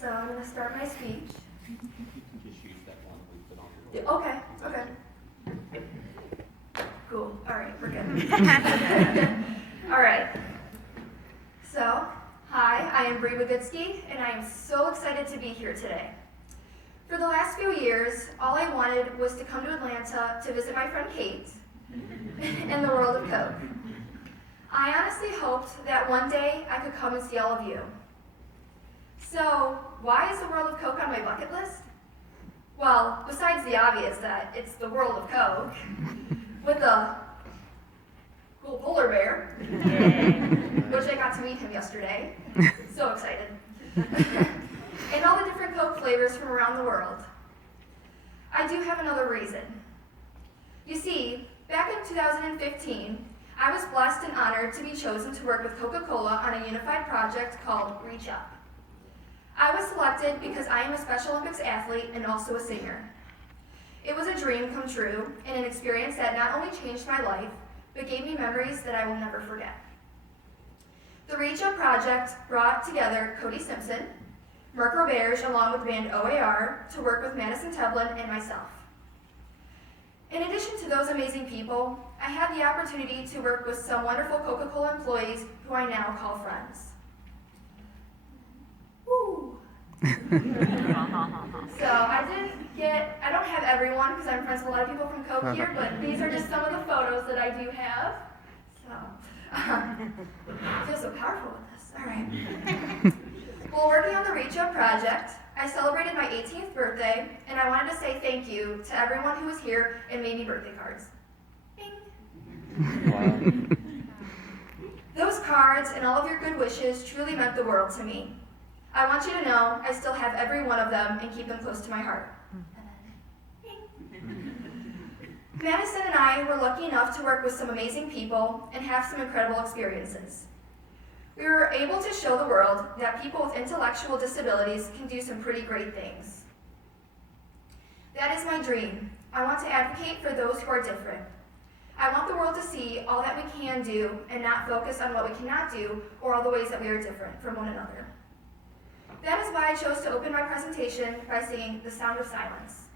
So I'm going to start my speech. Just use that one we put on the Yeah, board. okay. Cool. All right, we're good. All right. So, hi, I am Bree Bogucki, and I am so excited to be here today. For the last few years, all I wanted was to come to Atlanta to visit my friend Kate in the world of Coke. I honestly hoped that one day I could come and see all of you. So, why is the world of Coke on my bucket list? Well, besides the obvious that it's the world of Coke, with a cool polar bear, which I got to meet him yesterday. So excited. And all the different Coke flavors from around the world. I do have another reason. You see, back in 2015, I was blessed and honored to be chosen to work with Coca-Cola on a unified project called Reach Up. I was selected because I am a Special Olympics athlete and also a singer. It was a dream come true and an experience that not only changed my life, but gave me memories that I will never forget. The Reach Up project brought together Cody Simpson, Mark Roberge, along with the band OAR, to work with Madison Tevlin and myself. In addition to those amazing people, I had the opportunity to work with some wonderful Coca-Cola employees who I now call friends. Woo! So I don't have everyone because I'm friends with a lot of people from Coke here, but these are just some of the photos that I do have. So, I feel so powerful with this. All right. While working on the Reach Up project, I celebrated my 18th birthday, and I wanted to say thank you to everyone who was here and made me birthday cards. Bing. Wow. Those cards and all of your good wishes truly meant the world to me. I want you to know I still have every one of them and keep them close to my heart. Madison and I were lucky enough to work with some amazing people and have some incredible experiences. We were able to show the world that people with intellectual disabilities can do some pretty great things. That is my dream. I want to advocate for those who are different. I want the world to see all that we can do and not focus on what we cannot do or all the ways that we are different from one another. That is why I chose to open my presentation by singing The Sound of Silence.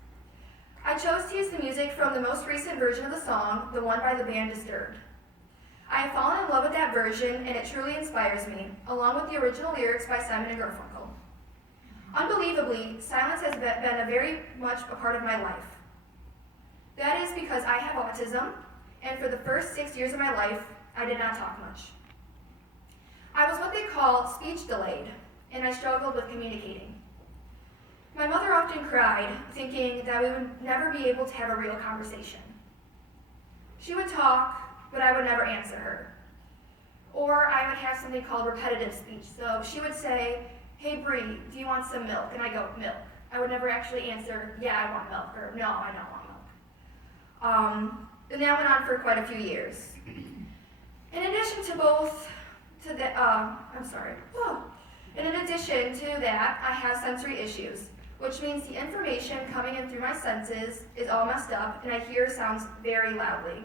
I chose to use the music from the most recent version of the song, the one by the band Disturbed. I have fallen in love with that version, and it truly inspires me, along with the original lyrics by Simon and Garfunkel. Unbelievably, silence has been a very much a part of my life. That is because I have autism, and for the first 6 years of my life, I did not talk much. I was what they call speech delayed, and I struggled with communicating. My mother often cried, thinking that we would never be able to have a real conversation. She would talk, but I would never answer her. Or I would have something called repetitive speech. So she would say, "Hey Bree, do you want some milk?" And I go, "Milk." I would never actually answer, "Yeah, I want milk," or "No, I don't want milk." And that went on for quite a few years. In addition to that, I have sensory issues, which means the information coming in through my senses is all messed up and I hear sounds very loudly.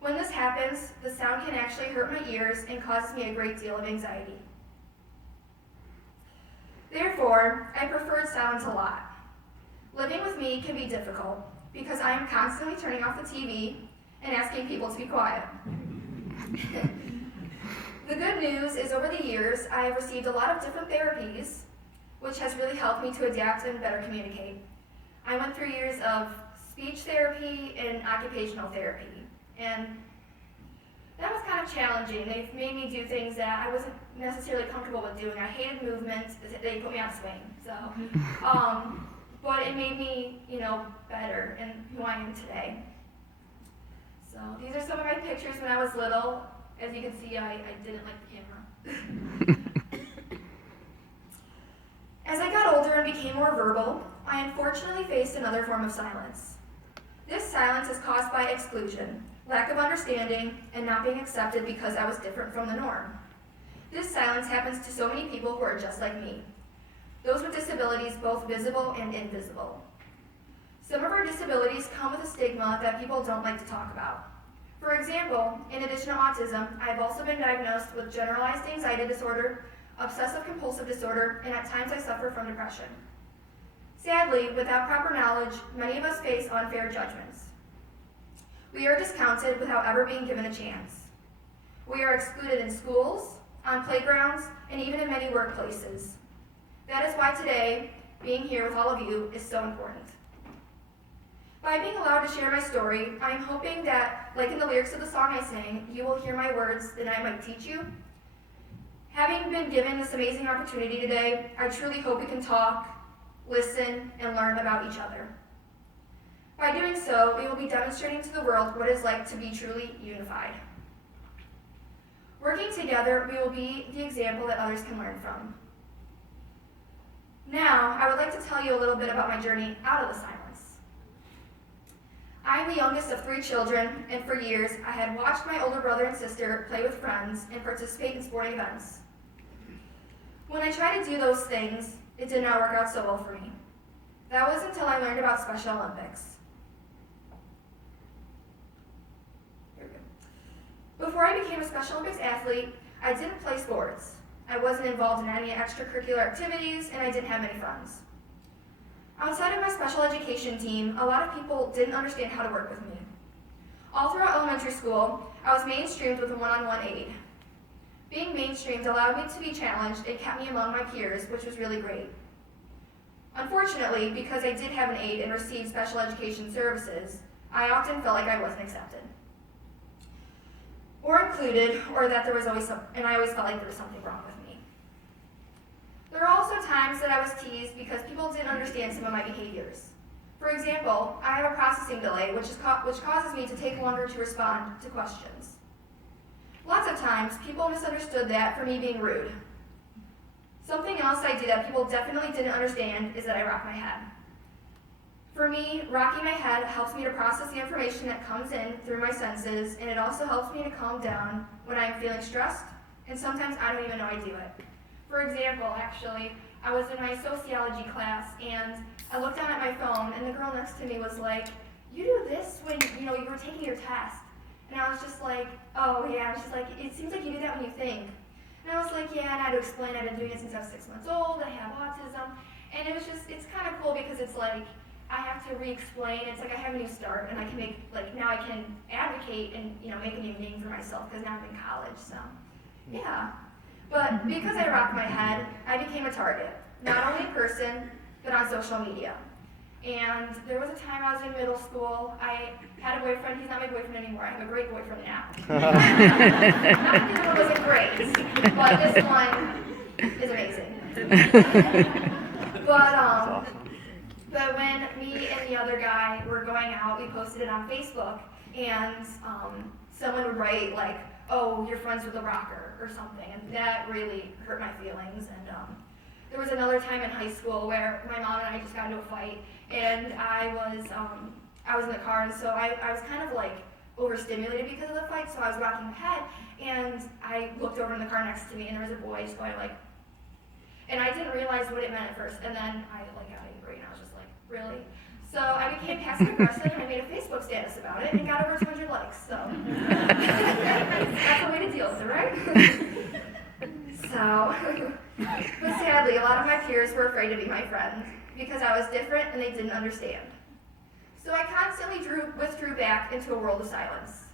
When this happens, the sound can actually hurt my ears and causes me a great deal of anxiety. Therefore, I prefer silence a lot. Living with me can be difficult because I am constantly turning off the TV and asking people to be quiet. The good news is over the years, I have received a lot of different therapies, which has really helped me to adapt and better communicate. I went through years of speech therapy and occupational therapy. And That was kind of challenging. They made me do things that I wasn't necessarily comfortable with doing. I hated movements. They put me on swing. So, but it made me, better in who I am today. So these are some of my pictures when I was little. As you can see, I didn't like the camera. As I got older and became more verbal, I unfortunately faced another form of silence. This silence is caused by exclusion, lack of understanding, and not being accepted because I was different from the norm. This silence happens to so many people who are just like me. Those with disabilities, both visible and invisible. Some of our disabilities come with a stigma that people don't like to talk about. For example, in addition to autism, I have also been diagnosed with generalized anxiety disorder, obsessive-compulsive disorder, and at times I suffer from depression. Sadly, without proper knowledge, many of us face unfair judgments. We are discounted without ever being given a chance. We are excluded in schools, on playgrounds, and even in many workplaces. That is why today, being here with all of you is so important. By being allowed to share my story, I am hoping that, like in the lyrics of the song I sang, you will hear my words that I might teach you. Having been given this amazing opportunity today, I truly hope we can talk, listen, and learn about each other. By doing so, we will be demonstrating to the world what it's like to be truly unified. Working together, we will be the example that others can learn from. Now, I would like to tell you a little bit about my journey out of the silence. I am the youngest of 3 children, and for years, I had watched my older brother and sister play with friends and participate in sporting events. When I tried to do those things, it did not work out so well for me. That was until I learned about Special Olympics. Before I became a Special Olympics athlete, I didn't play sports. I wasn't involved in any extracurricular activities, and I didn't have many friends. Outside of my special education team, a lot of people didn't understand how to work with me. All throughout elementary school, I was mainstreamed with a one-on-one aid. Being mainstreamed allowed me to be challenged and kept me among my peers, which was really great. Unfortunately, because I did have an aid and received special education services, I often felt like I wasn't accepted or included, or that there was always and I always felt like there was something wrong with me. There are also times that I was teased because people didn't understand some of my behaviors. For example, I have a processing delay, which causes me to take longer to respond to questions. Lots of times, people misunderstood that for me being rude. Something else I do that people definitely didn't understand is that I rock my head. For me, rocking my head helps me to process the information that comes in through my senses, and it also helps me to calm down when I am feeling stressed, and sometimes I don't even know I do it. For example, actually, I was in my sociology class, and I looked down at my phone, and the girl next to me was like, "You do this when you were taking your test." And I was just like, "Oh yeah." She's like, "It seems like you do that when you think." And I was like, "Yeah," and I had to explain I've been doing it since I was 6 months old, I have autism, and it's kind of cool because it's like, I have to re-explain. It's like I have a new start, and I can now I can advocate and make a new name for myself because now I'm in college. So, yeah. But because I rock my head, I became a target, not only in person but on social media. And there was a time I was in middle school. I had a boyfriend. He's not my boyfriend anymore. I have a great boyfriend now. Not this one wasn't great, but this one is amazing. But when me and the other guy were going out, we posted it on Facebook, and someone would write like, "Oh, you're friends with a rocker," or something, and that really hurt my feelings. And there was another time in high school where my mom and I just got into a fight, and I was in the car, and so I was kind of like overstimulated because of the fight, so I was rocking my head, and I looked over in the car next to me, and there was a boy just going like, and I didn't realize what it meant at first, and then I got angry, and I was just like, really? So I became passive aggressive, and I made a Facebook status about it, and got over 200 likes, so that's a way to deal with it, right? But sadly, a lot of my peers were afraid to be my friend because I was different and they didn't understand. So I constantly withdrew back into a world of silence.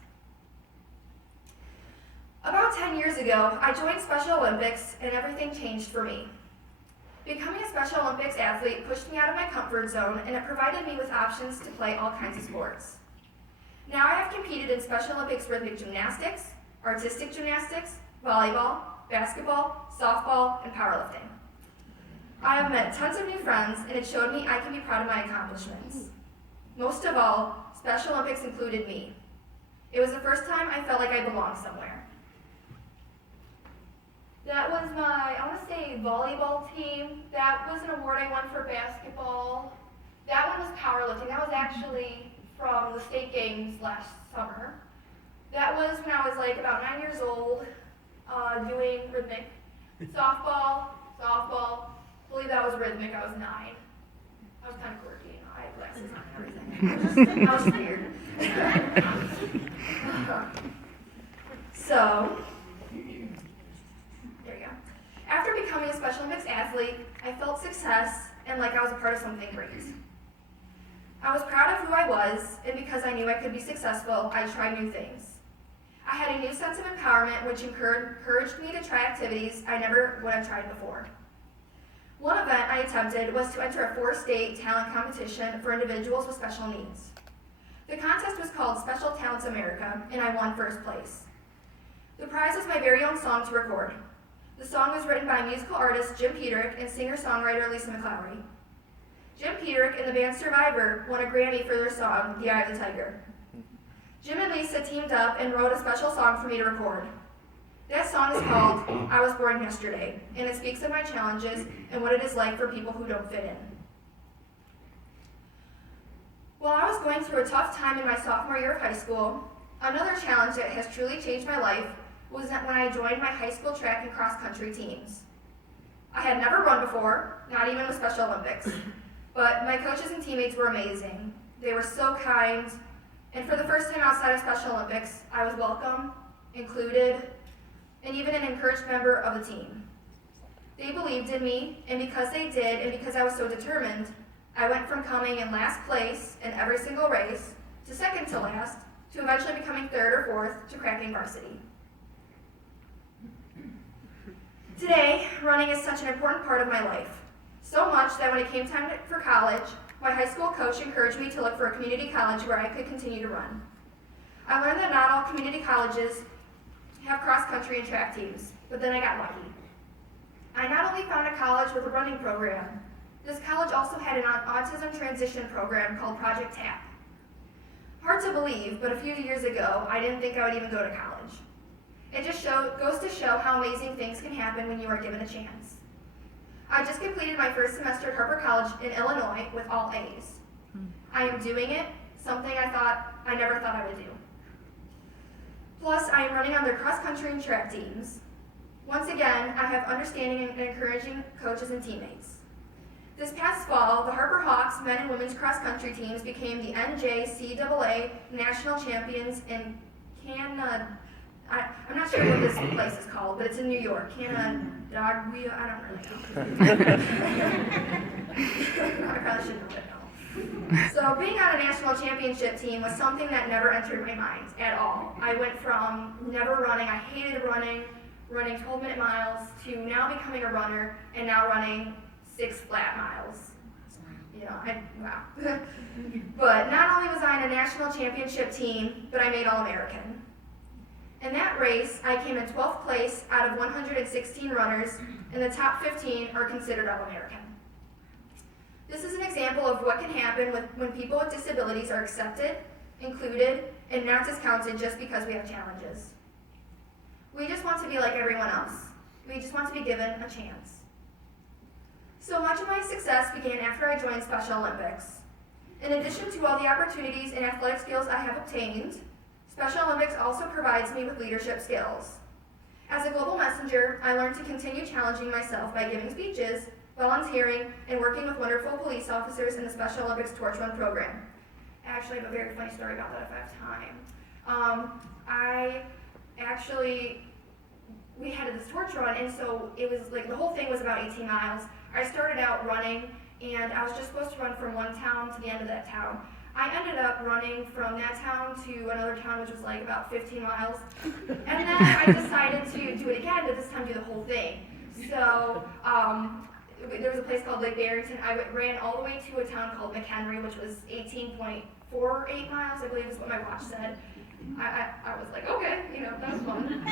About 10 years ago, I joined Special Olympics and everything changed for me. Becoming a Special Olympics athlete pushed me out of my comfort zone, and it provided me with options to play all kinds of sports. Now I have competed in Special Olympics rhythmic gymnastics, artistic gymnastics, volleyball, basketball, softball, and powerlifting. I have met tons of new friends, and it showed me I can be proud of my accomplishments. Most of all, Special Olympics included me. It was the first time I felt like I belonged somewhere. That was my, I want to say, volleyball team. That was an award I won for basketball. That one was powerlifting. That was actually from the state games last summer. That was when I was like about 9 years old, doing rhythmic. Softball. I believe that was rhythmic. I was 9. I was kind of quirky, you know. I had glasses on and everything. I was weird. So, there you go. After becoming a Special Olympics athlete, I felt success and like I was a part of something great. I was proud of who I was, and because I knew I could be successful, I tried new things. I had a new sense of empowerment, which encouraged me to try activities I never would have tried before. One event I attempted was to enter a 4-state talent competition for individuals with special needs. The contest was called Special Talents America, and I won first place. The prize was my very own song to record. The song was written by musical artist Jim Peterick and singer-songwriter Lisa McLaury. Jim Peterick and the band Survivor won a Grammy for their song, The Eye of the Tiger. Jim and Lisa teamed up and wrote a special song for me to record. That song is called I Was Born Yesterday, and it speaks of my challenges and what it is like for people who don't fit in. While I was going through a tough time in my sophomore year of high school, another challenge that has truly changed my life was that when I joined my high school track and cross-country teams. I had never run before, not even with Special Olympics, but my coaches and teammates were amazing. They were so kind, and for the first time outside of Special Olympics, I was welcome, included, and even an encouraged member of the team. They believed in me, and because they did, and because I was so determined, I went from coming in last place in every single race, to second to last, to eventually becoming third or fourth, to cracking varsity. Today, running is such an important part of my life. So much that when it came time for college, my high school coach encouraged me to look for a community college where I could continue to run. I learned that not all community colleges have cross-country and track teams, but then I got lucky. I not only found a college with a running program, this college also had an autism transition program called Project TAP. Hard to believe, but a few years ago, I didn't think I would even go to college. It just goes to show how amazing things can happen when you are given a chance. I just completed my first semester at Harper College in Illinois with all A's. I am doing it, something I never thought I would do. Plus, I am running on their cross-country and track teams. Once again, I have understanding and encouraging coaches and teammates. This past fall, the Harper Hawks men and women's cross-country teams became the NJCAA national champions in Canada. I'm not sure what this place is called, but it's in New York. I don't really know. I probably should know it. So being on a national championship team was something that never entered my mind at all. I went from never running, I hated running 12-minute miles, to now becoming a runner and now running 6 flat miles. You know, wow. But not only was I on a national championship team, but I made All-American. In that race, I came in 12th place out of 116 runners, and the top 15 are considered All-American. This is an example of what can happen when people with disabilities are accepted, included, and not discounted just because we have challenges. We just want to be like everyone else. We just want to be given a chance. So much of my success began after I joined Special Olympics. In addition to all the opportunities and athletic skills I have obtained, Special Olympics also provides me with leadership skills. As a global messenger, I learned to continue challenging myself by giving speeches, volunteering, and working with wonderful police officers in the Special Olympics Torch Run program. I actually have a very funny story about that if I have time. We had this torch run, and so it was like the whole thing was about 18 miles. I started out running, and I was just supposed to run from one town to the end of that town. I ended up running from that town to another town, which was like about 15 miles. And then I decided to do it again, but this time do the whole thing. So there was a place called Lake Barrington. I ran all the way to a town called McHenry, which was 18.48 miles, I believe is what my watch said. I was like, okay, that was fun.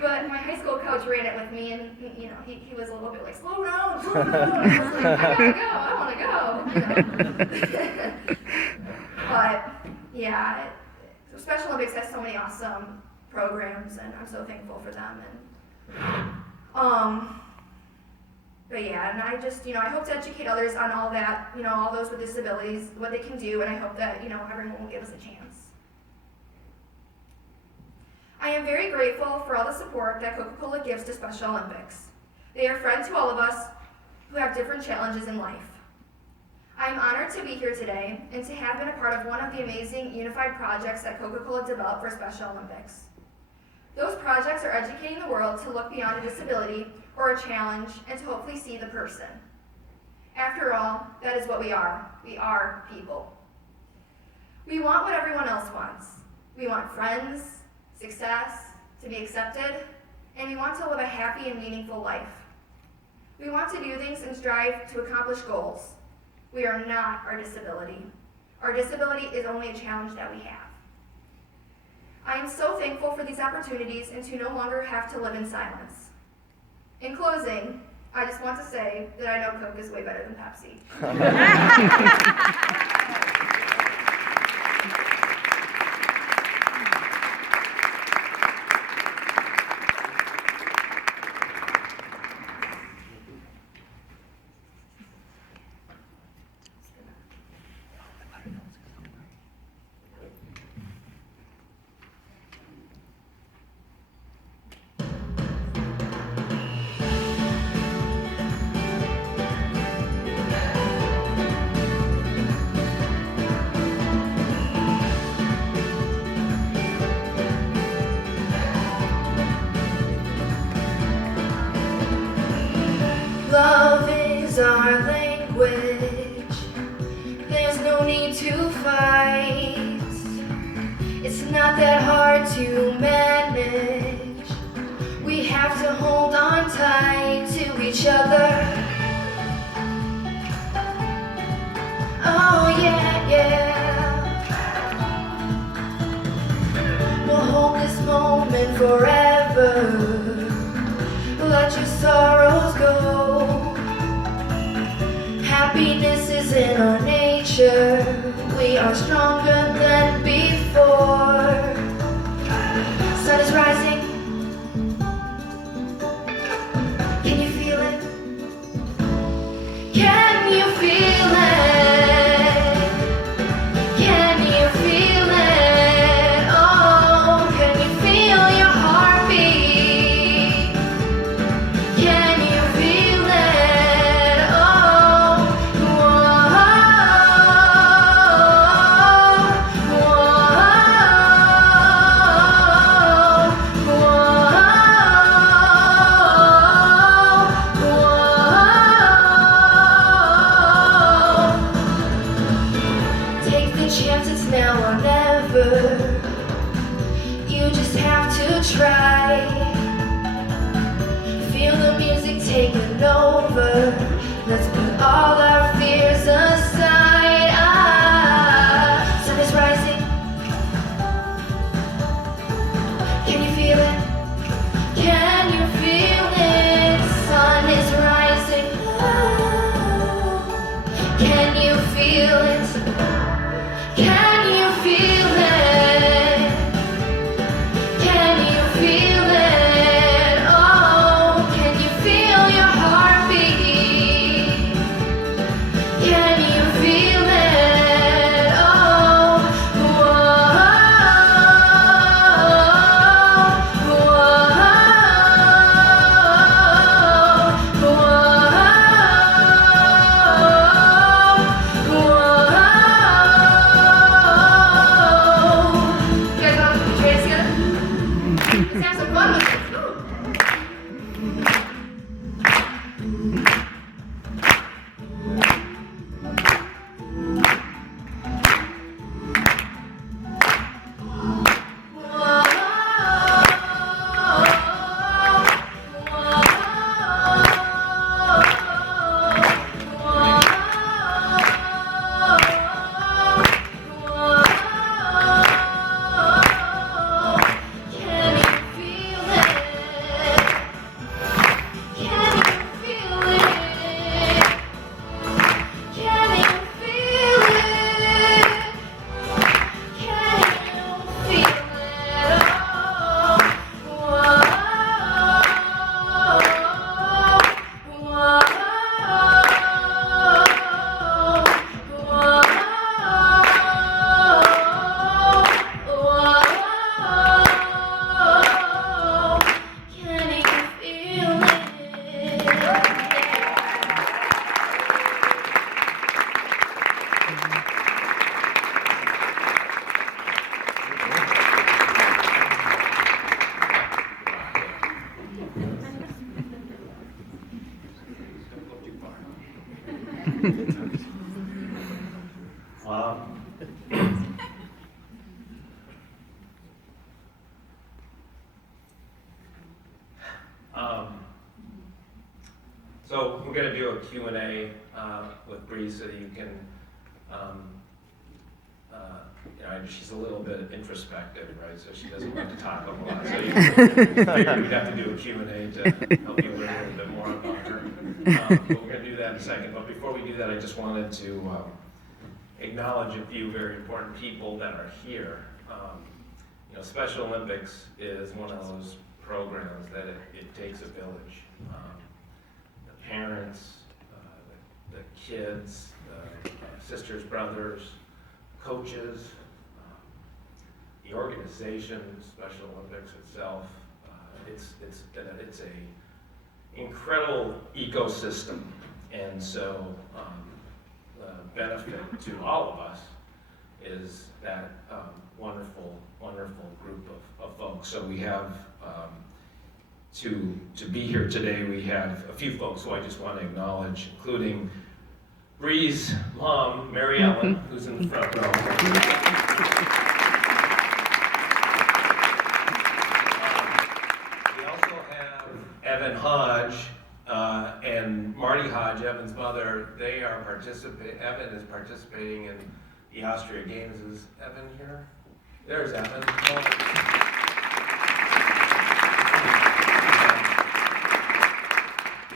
But my high school coach ran it with me, and he was a little bit like, slow down, slow down. I was like, I gotta go, I want to go. But yeah, Special Olympics has so many awesome programs, and I'm so thankful for them. And but yeah, and I just I hope to educate others on all that, all those with disabilities, what they can do, and I hope that everyone will give us a chance. I am very grateful for all the support that Coca-Cola gives to Special Olympics. They are friends to all of us who have different challenges in life. I am honored to be here today and to have been a part of one of the amazing unified projects that Coca-Cola developed for Special Olympics. Those projects are educating the world to look beyond a disability or a challenge and to hopefully see the person. After all, that is what we are. We are people. We want what everyone else wants. We want friends, success, to be accepted, and we want to live a happy and meaningful life. We want to do things and strive to accomplish goals. We are not our disability. Our disability is only a challenge that we have. I am so thankful for these opportunities and to no longer have to live in silence. In closing, I just want to say that I know Coke is way better than Pepsi. Love is our language. There's no need to fight. It's not that hard to manage. We have to hold on tight to each other. Oh yeah, yeah. We'll hold this moment forever. Let your sorrows go. Happiness is in our nature. We are stronger than before. Sun is rising. Can you feel it? Can you feel it? Can you feel it? Oh, can you feel your heartbeat? Can you feel it? Oh, whoa. Wow. So we're going to do a Q&A with Bree so that you can, she's a little bit introspective, right? So she doesn't like to talk a whole lot. So you figured we'd have to do a Q&A to help you learn a little bit more about her. But we're going to do that in a second. But before we do that, I just wanted to acknowledge a few very important people that are here. Special Olympics is one of those programs that it takes a village. The parents, the kids, the sisters, brothers, coaches, the organization, Special Olympics itself. It's a incredible ecosystem, and so the benefit to all of us is that wonderful group of folks. So we have to be here today. We have a few folks who I just want to acknowledge, including Bree's mom, Mary Ellen, who's in the front row. We also have Evan Hodge and Marty Hodge, Evan's mother. Evan is participating in the Austria Games. Is Evan here? There's Evan.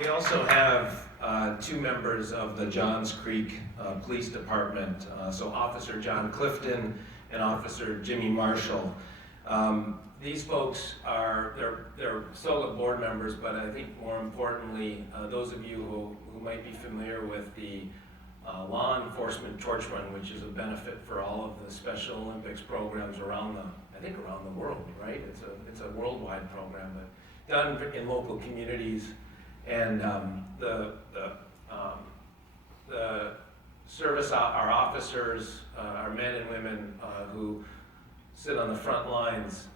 We also have two members of the Johns Creek Police Department, so Officer John Clifton and Officer Jimmy Marshall. These folks they're solo board members, but I think more importantly, those of you who might be familiar with the law enforcement torch run, which is a benefit for all of the Special Olympics programs around the world, right? It's a worldwide program, but done in local communities. And the service, our officers, our men and women who sit on the front lines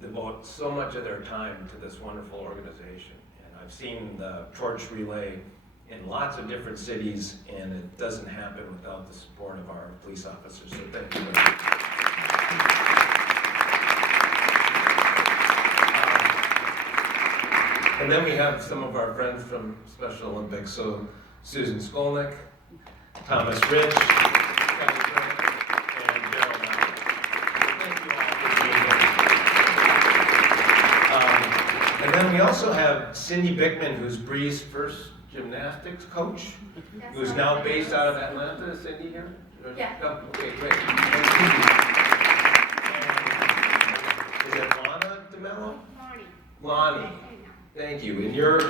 devote so much of their time to this wonderful organization. And I've seen the torch relay in lots of different cities, and it doesn't happen without the support of our police officers. So thank you. And then we have some of our friends from Special Olympics. So Susan Skolnick, Thomas Rich, Kelly Brink, and Gerald Malley. Thank you all for being here. And then we also have Cindy Bickman, who's Bree's first gymnastics coach, who's now based out of Atlanta. Is Cindy here? Yeah. Oh, okay, great. Is it Lana DeMello? Lonnie. Thank you. And you're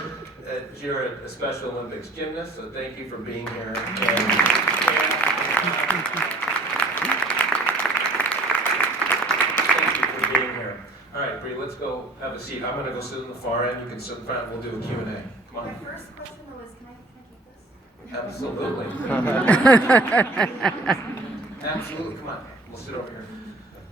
a Special Olympics gymnast, so thank you for being here. Thank you for being here. All right, Bree, let's go have a seat. I'm going to go sit in the far end. You can sit in front. We'll do a Q&A. Come My on. first question though is, can I keep this? Absolutely. Absolutely. Come on. We'll sit over here.